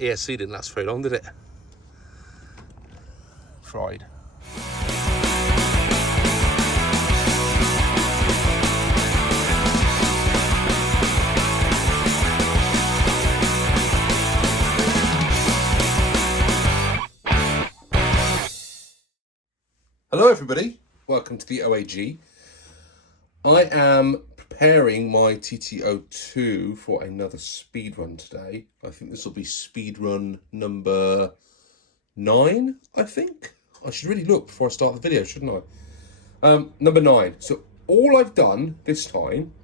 ESC didn't last very long, did it? Fried. Hello everybody, welcome to the OAG. I am preparing my TT02 for another speed run today. I think this will be speed run number 9, I think. I should really look before I start the video, shouldn't I? Number 9. So all I've done this time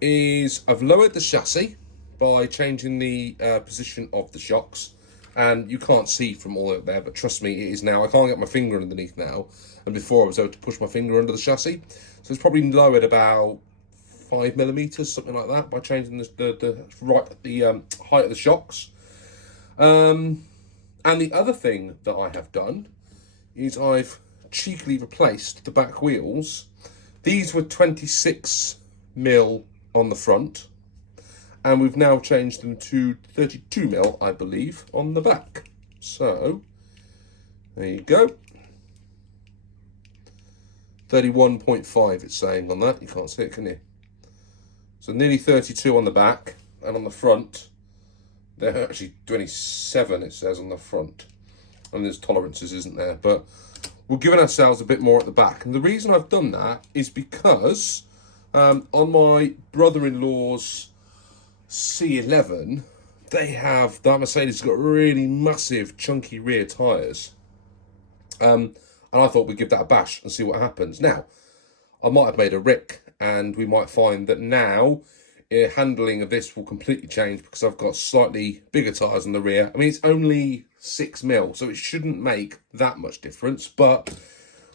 is I've lowered the chassis by changing the position of the shocks. And you can't see from all out there, but trust me, it is now. I can't get my finger underneath now. And before I was able to push my finger under the chassis. So it's probably lowered about 5mm, something like that, by changing the height of the shocks. And the other thing that I have done is I've cheekily replaced the back wheels. These were 26mm on the front. And we've now changed them to 32mm, I believe, on the back. So, there you go. 31.5 it's saying on that. You can't see it, can you? So nearly 32 on the back, and on the front, they're actually 27, it says on the front. And there's tolerances, isn't there? But we're giving ourselves a bit more at the back. And the reason I've done that is because on my brother-in-law's C11, that Mercedes has got really massive chunky rear tyres, and I thought we'd give that a bash and see what happens. Now I might have made a rick, and we might find that now handling of this will completely change because I've got slightly bigger tyres on the rear. I mean, it's only 6mm, so it shouldn't make that much difference, but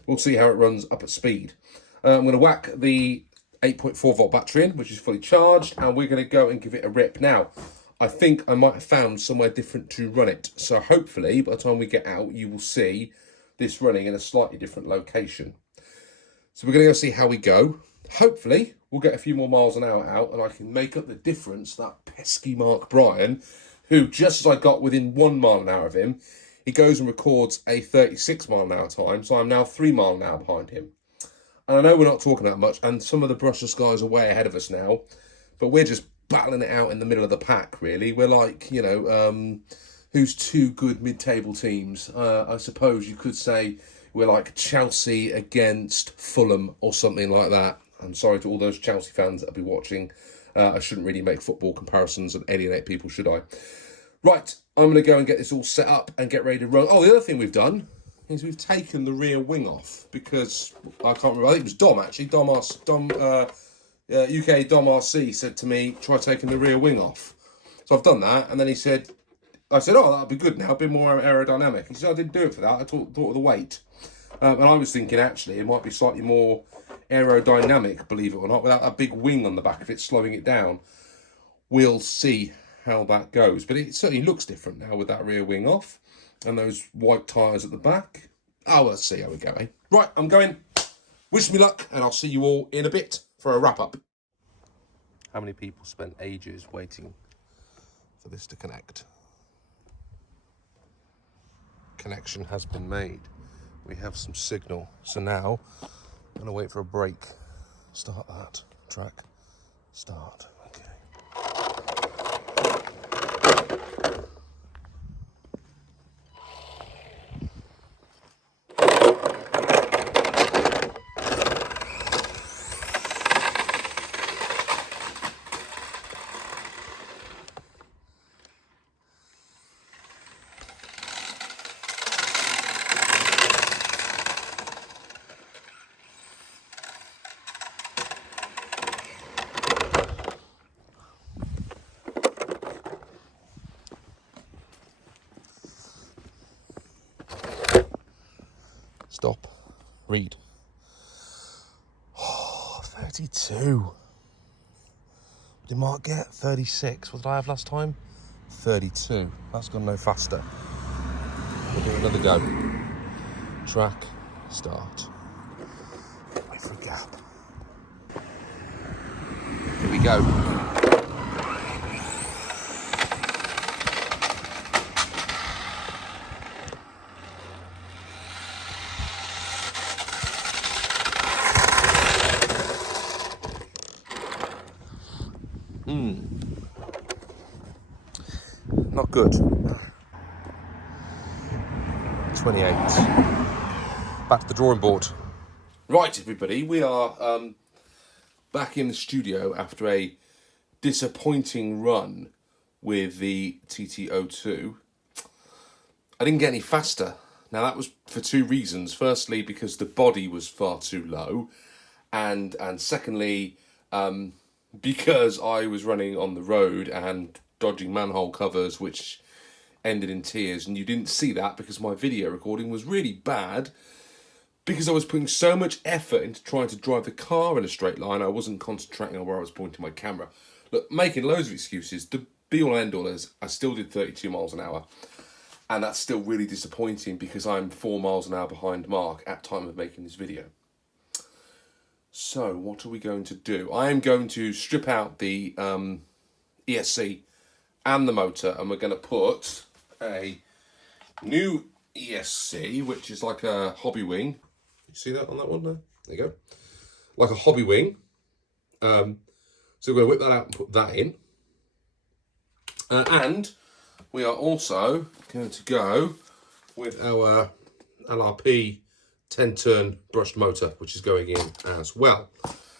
we'll see how it runs up at speed. I'm going to whack the 8.4 volt battery in, which is fully charged, and we're going to go and give it a rip. Now, I think I might have found somewhere different to run it, so hopefully by the time we get out you will see this running in a slightly different location. So we're going to go see how we go. Hopefully we'll get a few more miles an hour out and I can make up the difference. That pesky Mark Bryan, who just as I got within 1 mile an hour of him, he goes and records a 36 mile an hour time, so I'm now 3 mile an hour behind him. And I know we're not talking that much, and some of the brushless guys are way ahead of us now, but we're just battling it out in the middle of the pack, really. We're like, you know, who's two good mid-table teams? I suppose you could say we're like Chelsea against Fulham or something like that. I'm sorry to all those Chelsea fans that'll be watching. I shouldn't really make football comparisons and alienate people, should I? Right, I'm going to go and get this all set up and get ready to run. Oh, the other thing we've done is we've taken the rear wing off because I can't remember. I think it was Dom actually. UK Dom RC said to me, try taking the rear wing off. So I've done that, and then I said, oh, that'll be good now, a bit more aerodynamic. He said, I didn't do it for that. I thought of the weight, and I was thinking actually it might be slightly more aerodynamic, believe it or not, without that big wing on the back of it slowing it down. We'll see how that goes, but it certainly looks different now with that rear wing off. And those white tyres at the back. Oh, let's see how we go, eh? Right, I'm going. Wish me luck, and I'll see you all in a bit for a wrap-up. How many people spent ages waiting for this to connect? Connection has been made. We have some signal. So now, I'm going to wait for a break. Start that. Track. Start. Okay. Stop. Read. Oh, 32. Did Mark get 36? What did I have last time? 32. That's gone no faster. We'll give it another go. Track. Start. Wait for a gap. Here we go. not good. 28. Back to the drawing board. Right, everybody, we are back in the studio after a disappointing run with the TT02. I didn't get any faster. Now, that was for two reasons. Firstly, because the body was far too low, and secondly, because I was running on the road and dodging manhole covers, which ended in tears. And you didn't see that because my video recording was really bad, because I was putting so much effort into trying to drive the car in a straight line, I wasn't concentrating on where I was pointing my camera. Look, making loads of excuses. The be-all and end-all is I still did 32 miles an hour. And that's still really disappointing because I'm 4 miles an hour behind Mark at time of making this video. So, what are we going to do? I am going to strip out the ESC and the motor, and we're going to put a new ESC, which is like a hobby wing. You see that on that one there? There you go. Like a hobby wing. So we're going to whip that out and put that in. And we are also going to go with our LRP 10-turn brushed motor, which is going in as well.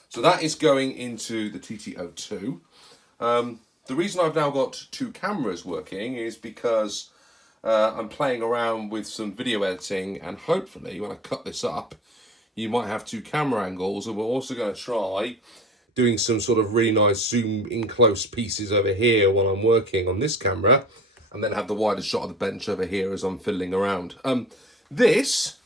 So that is going into the TT02. The reason I've now got two cameras working is because I'm playing around with some video editing, and hopefully when I cut this up, you might have two camera angles, and we're also going to try doing some sort of really nice zoom in close pieces over here while I'm working on this camera, and then have the wider shot of the bench over here as I'm fiddling around. This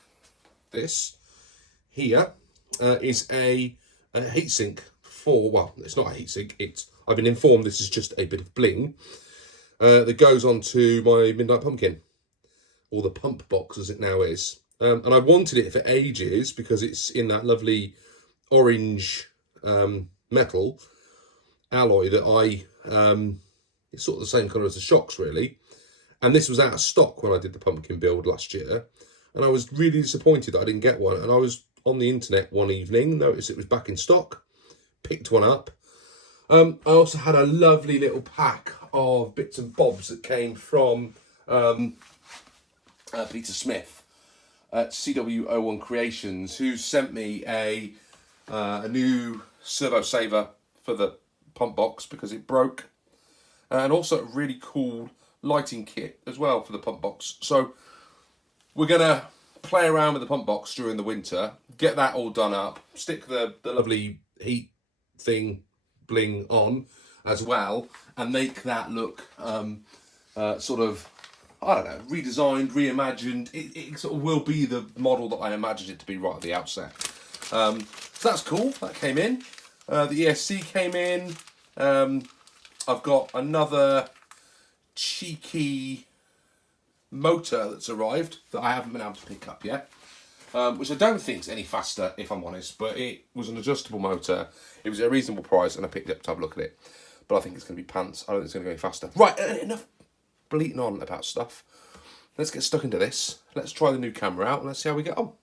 here is a heatsink for, well, it's not a heatsink, I've been informed this is just a bit of bling that goes onto my Midnight Pumpkin, or the pump box as it now is. And I wanted it for ages because it's in that lovely orange metal alloy that it's sort of the same colour as the shocks really. And this was out of stock when I did the pumpkin build last year. And I was really disappointed that I didn't get one. And I was on the internet one evening, noticed it was back in stock, picked one up. I also had a lovely little pack of bits and bobs that came from Peter Smith at CW01 Creations, who sent me a new servo saver for the pump box because it broke, and also a really cool lighting kit as well for the pump box. So we're gonna play around with the pump box during the winter, get that all done up, stick the lovely heat thing bling on as well, and make that look sort of, I don't know, redesigned, reimagined. It sort of will be the model that I imagined it to be right at the outset. So that's cool. That came in. The ESC came in. I've got another cheeky motor that's arrived that I haven't been able to pick up yet, which I don't think is any faster, if I'm honest, but it was an adjustable motor. It was at a reasonable price, and I picked it up to have a look at it. But I think it's going to be pants. I don't think it's going to go any faster. Right, enough bleating on about stuff. Let's get stuck into this. Let's try the new camera out, and let's see how we get on.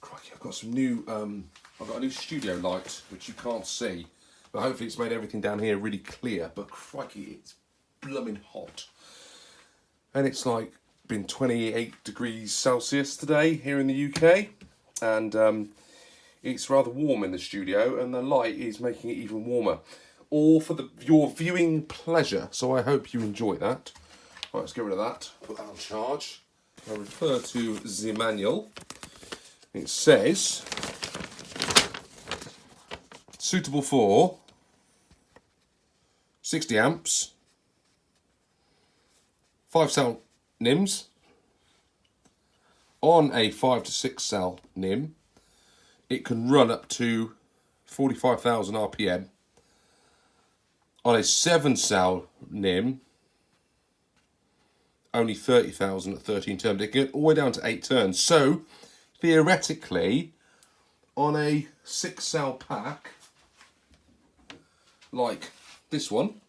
Crikey, I've got some new, I've got a new studio light, which you can't see, but hopefully it's made everything down here really clear. But crikey, it's blooming hot. And it's like been 28 degrees Celsius today here in the UK, and it's rather warm in the studio, and the light is making it even warmer, all for your viewing pleasure. So I hope you enjoy that. Right, let's get rid of that, put that on charge. I refer to the manual. It says suitable for 60 amps, 5-cell NIMs, on a 5 to 6 cell NIM. It can run up to 45,000 RPM. On a 7-cell NIM, only 30,000 at 13 turns. It can get all the way down to 8 turns. So, theoretically, on a 6-cell pack, like this one,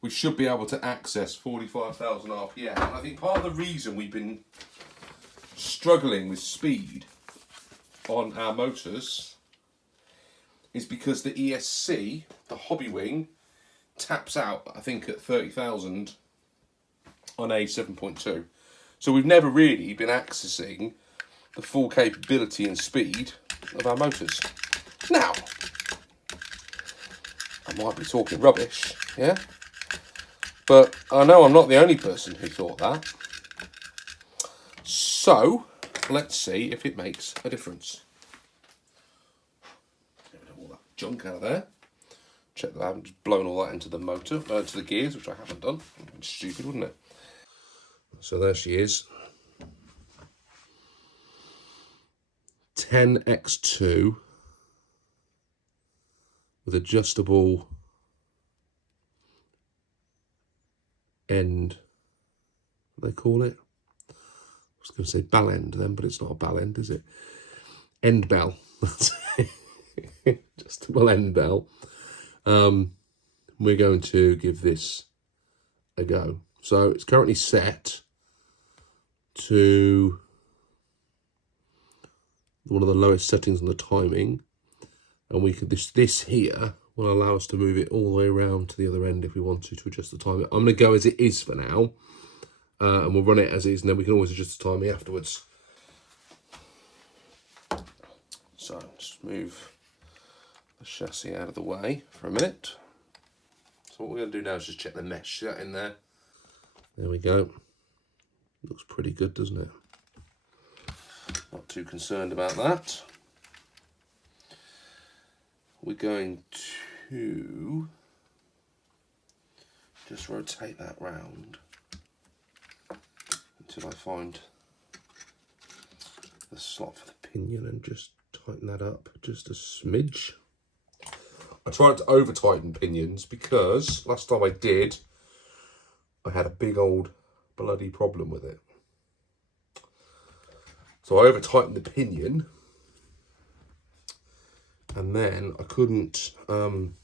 we should be able to access 45,000 RPM. And I think part of the reason we've been struggling with speed on our motors is because the ESC, the hobby wing, taps out, I think, at 30,000 on a 7.2. So we've never really been accessing the full capability and speed of our motors. Now, I might be talking rubbish, yeah? But I know I'm not the only person who thought that. So, let's see if it makes a difference. Get rid of all that junk out of there. Check that I haven't just blown all that into the motor, into the gears, which I haven't done. It's stupid, wouldn't it? So there she is. 10x2 with adjustable end, what they call it. I was going to say bell end then, but it's not a bell end, is it? End bell. Adjustable end bell. We're going to give this a go. So it's currently set to one of the lowest settings on the timing, and we could this here will allow us to move it all the way around to the other end if we want to adjust the timing. I'm going to go as it is for now, and we'll run it as is, and then we can always adjust the timing afterwards. So just move the chassis out of the way for a minute. So what we're going to do now is just check the mesh in there. There we go. Looks pretty good, doesn't it? Not too concerned about that. We're going to just rotate that round until I find the slot for the pinion and just tighten that up just a smidge. I tried to over tighten pinions because last time I did, I had a big old bloody problem with it. So I over tightened the pinion, and then I couldn't, I don't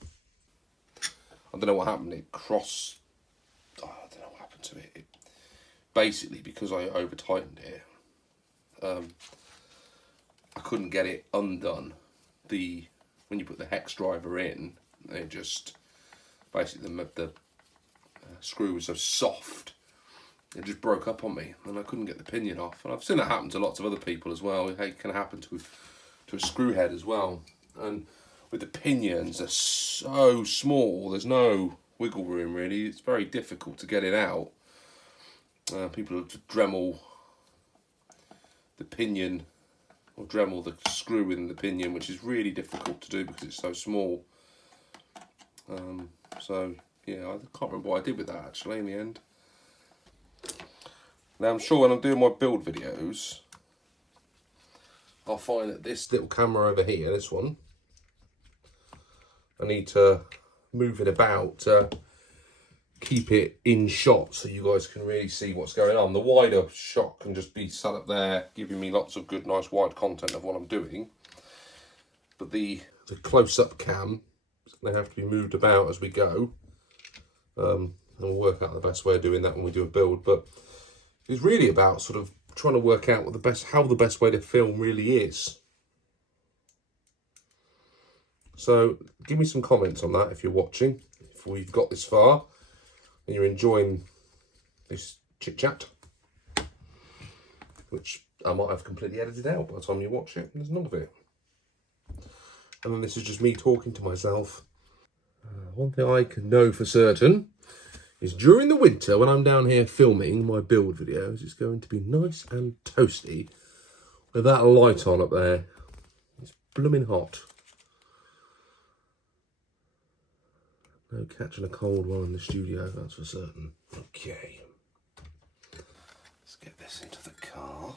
know what happened, it crossed, I don't know what happened to it. Basically, because I over tightened it, I couldn't get it undone. When you put the hex driver in, it just, basically the screw was so soft, it just broke up on me, and I couldn't get the pinion off. And I've seen that happen to lots of other people as well. It can happen to a screw head as well. And with the pinions, they're so small, there's no wiggle room really. It's very difficult to get it out. People have to Dremel the pinion, or Dremel the screw within the pinion, which is really difficult to do because it's so small. So yeah, I can't remember what I did with that actually in the end. Now I'm sure when I'm doing my build videos, I'll find that this little camera over here, this one, I need to move it about to keep it in shot so you guys can really see what's going on. The wider shot can just be sat up there, giving me lots of good, nice wide content of what I'm doing. But the close-up cam is going to have to be moved about as we go. And we'll work out the best way of doing that when we do a build. But it's really about sort of trying to work out what how the best way to film really is. So give me some comments on that if you're watching, if we've got this far and you're enjoying this chit chat, which I might have completely edited out by the time you watch it. There's none of it. And then this is just me talking to myself. One thing I can know for certain is during the winter when I'm down here filming my build videos, it's going to be nice and toasty with that light on up there. It's blooming hot. No catching a cold while in the studio, that's for certain. Okay. Let's get this into the car.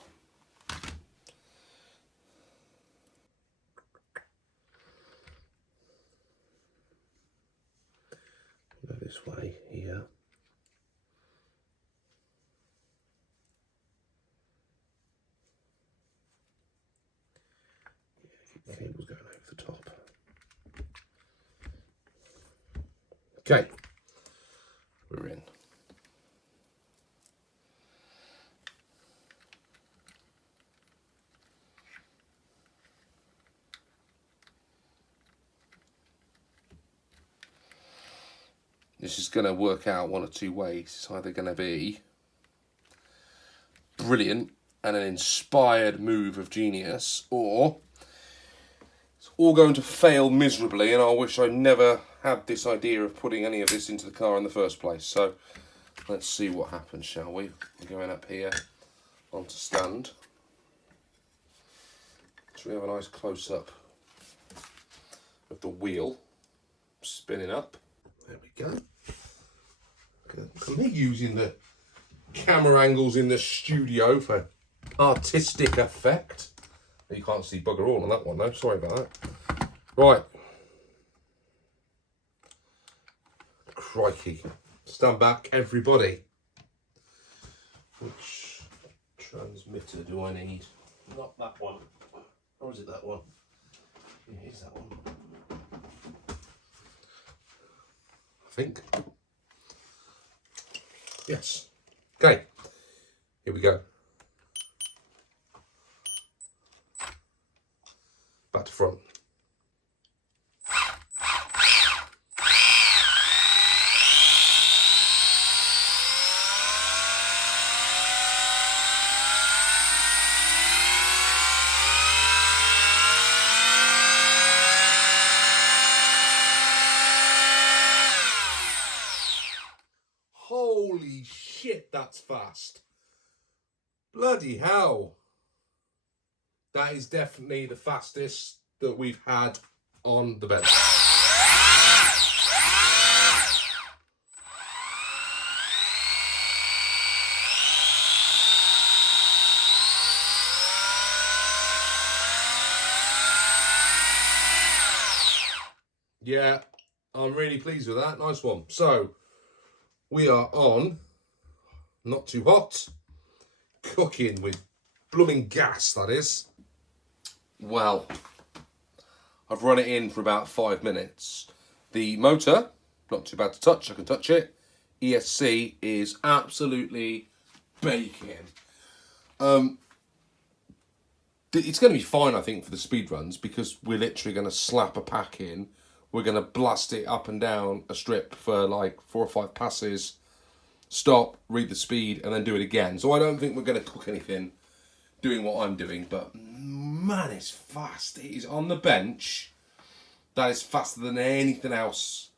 Go this way here. Yeah, cable's going over the top. Okay, we're in. This is going to work out one of two ways. It's either going to be brilliant and an inspired move of genius, or it's all going to fail miserably and I wish I never had this idea of putting any of this into the car in the first place. So let's see what happens, shall we? We're going up here onto stand. So we have a nice close-up of the wheel spinning up. There we go. I'm using the camera angles in the studio for artistic effect. You can't see bugger all on that one though, sorry about that. Right. Crikey. Stand back, everybody. Which transmitter do I need? Not that one. Or is it that one? Yeah, it is that one. I think. Yes. Okay. Here we go. Back to front. Holy shit, that's fast. Bloody hell. That is definitely the fastest that we've had on the bench. Yeah, I'm really pleased with that. Nice one. So, we are on, not too hot, cooking with blooming gas, that is. Well, I've run it in for about 5 minutes. The motor, not too bad to touch, I can touch it. ESC is absolutely baking. It's going to be fine, I think, for the speed runs because we're literally going to slap a pack in. We're going to blast it up and down a strip for like 4 or 5 passes, stop, read the speed, and then do it again. So I don't think we're going to cook anything doing what I'm doing, but man, it's fast. It is on the bench. That is faster than anything else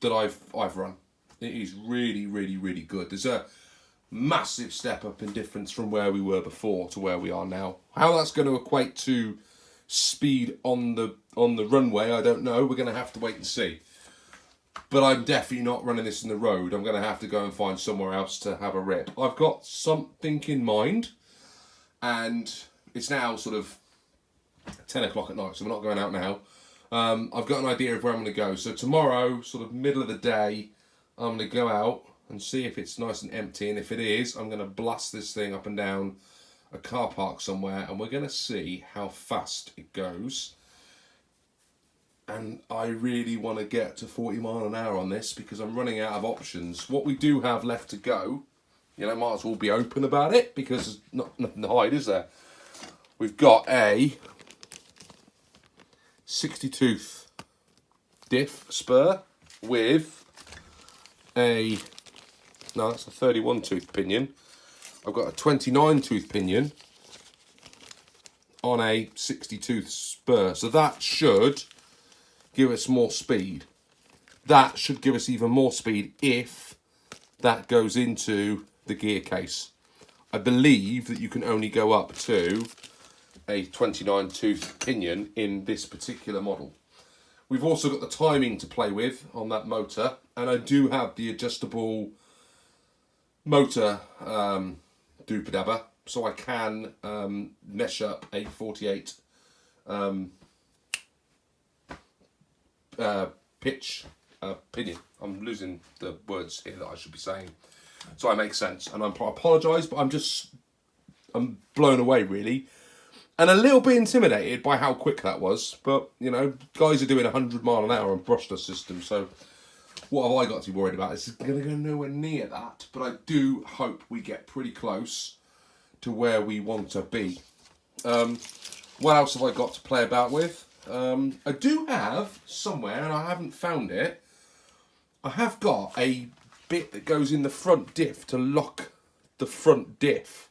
that I've run. It is really, really, really good. There's a massive step up in difference from where we were before to where we are now. How that's going to equate to speed on the runway, I don't know. We're going to have to wait and see. But I'm definitely not running this in the road. I'm going to have to go and find somewhere else to have a rip. I've got something in mind, and it's now sort of 10 o'clock at night, so we're not going out now. I've got an idea of where I'm going to go. So tomorrow, sort of middle of the day, I'm going to go out and see if it's nice and empty. And if it is, I'm going to blast this thing up and down a car park somewhere, and we're going to see how fast it goes. And I really want to get to 40 mile an hour on this because I'm running out of options. What we do have left to go, you know, might as well be open about it because there's nothing to hide, is there? We've got a 60-tooth diff spur with a, no, that's a 31-tooth pinion. I've got a 29-tooth pinion on a 60-tooth spur. So that should give us more speed. That should give us even more speed if that goes into the gear case. I believe that you can only go up to a 29-tooth pinion in this particular model. We've also got the timing to play with on that motor, and I do have the adjustable motor doopadabba, so I can mesh up a 48 pitch pinion. I'm losing the words here that I should be saying, so I make sense, and I apologise, but I'm blown away really, and a little bit intimidated by how quick that was. But you know, guys are doing 100 mile an hour on brushless systems, so what have I got to be worried about? It's going to go nowhere near that, but I do hope we get pretty close to where we want to be. What else have I got to play about with? I do have somewhere, and I haven't found it, I have got a bit that goes in the front diff to lock the front diff.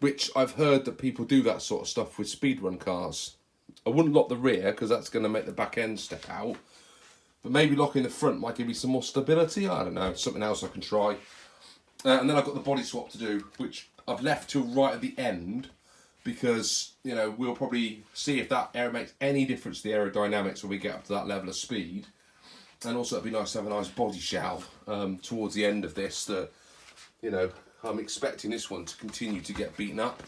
which I've heard that people do that sort of stuff with speedrun cars. I wouldn't lock the rear because that's going to make the back end step out. But maybe locking the front might give me some more stability. I don't know, something else I can try. And then I've got the body swap to do, which I've left till right at the end because, you know, we'll probably see if that air makes any difference to the aerodynamics when we get up to that level of speed. And also it'd be nice to have a nice body shell towards the end of this that, you know, I'm expecting this one to continue to get beaten up.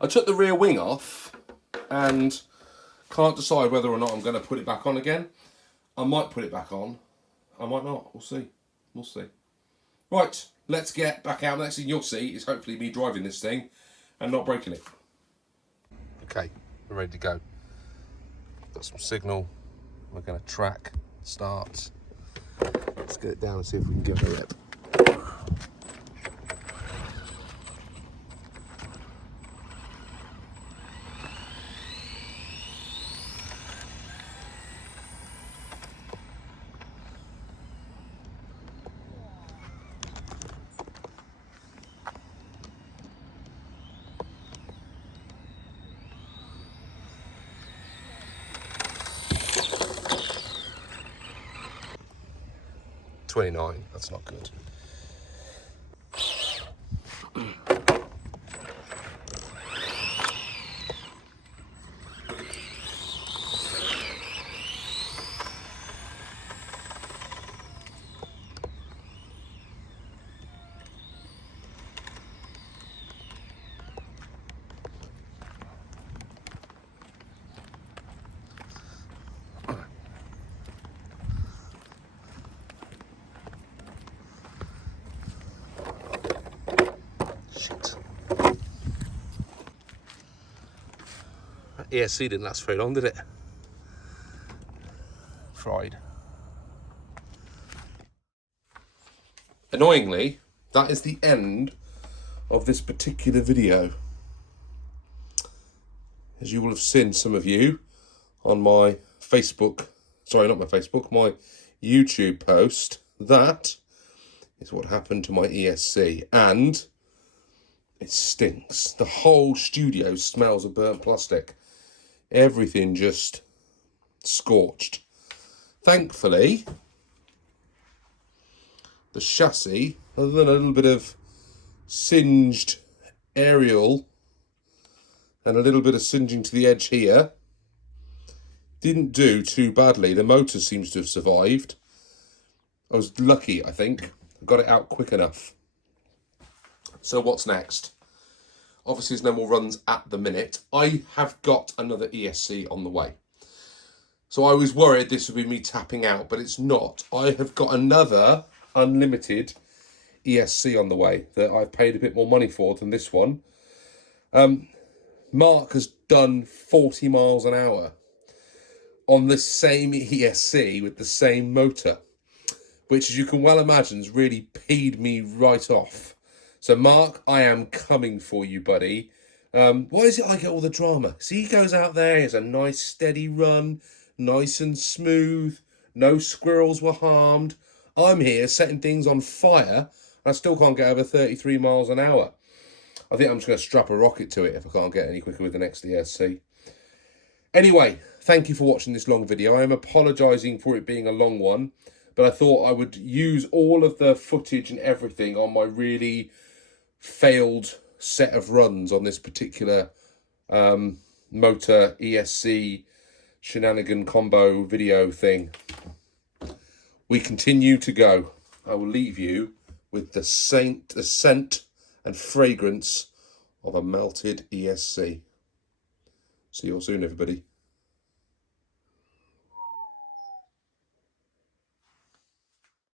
I took the rear wing off and can't decide whether or not I'm going to put it back on again. I might put it back on. I might not. We'll see. We'll see. Right, let's get back out. Next thing you'll see is hopefully me driving this thing and not breaking it. Okay, we're ready to go. Got some signal. We're going to track, start. Let's get it down and see if we can give it a rip. $29, that's not good. ESC didn't last very long, did it? Fried. Annoyingly, that is the end of this particular video. As you will have seen, some of you, on my Facebook, sorry, not my Facebook, my YouTube post, that is what happened to my ESC, and it stinks. The whole studio smells of burnt plastic. Everything just scorched. Thankfully, the chassis, other than a little bit of singed aerial and a little bit of singeing to the edge here, didn't do too badly. The motor seems to have survived. I was lucky, I think. I got it out quick enough. So what's next? Obviously, there's no more runs at the minute. I have got another ESC on the way. So I was worried this would be me tapping out, but it's not. I have got another unlimited ESC on the way that I've paid a bit more money for than this one. Mark has done 40 miles an hour on the same ESC with the same motor, which, as you can well imagine, has really peed me right off. So, Mark, I am coming for you, buddy. Why is it I get all the drama? See, he goes out there, he has a nice steady run, nice and smooth, no squirrels were harmed. I'm here setting things on fire, and I still can't get over 33 miles an hour. I think I'm just going to strap a rocket to it if I can't get any quicker with the next ESC. Anyway, thank you for watching this long video. I am apologising for it being a long one, but I thought I would use all of the footage and everything on my really failed set of runs on this particular motor ESC shenanigan combo video thing. We continue to go. I will leave you with the scent and fragrance of a melted ESC. See you all soon, everybody.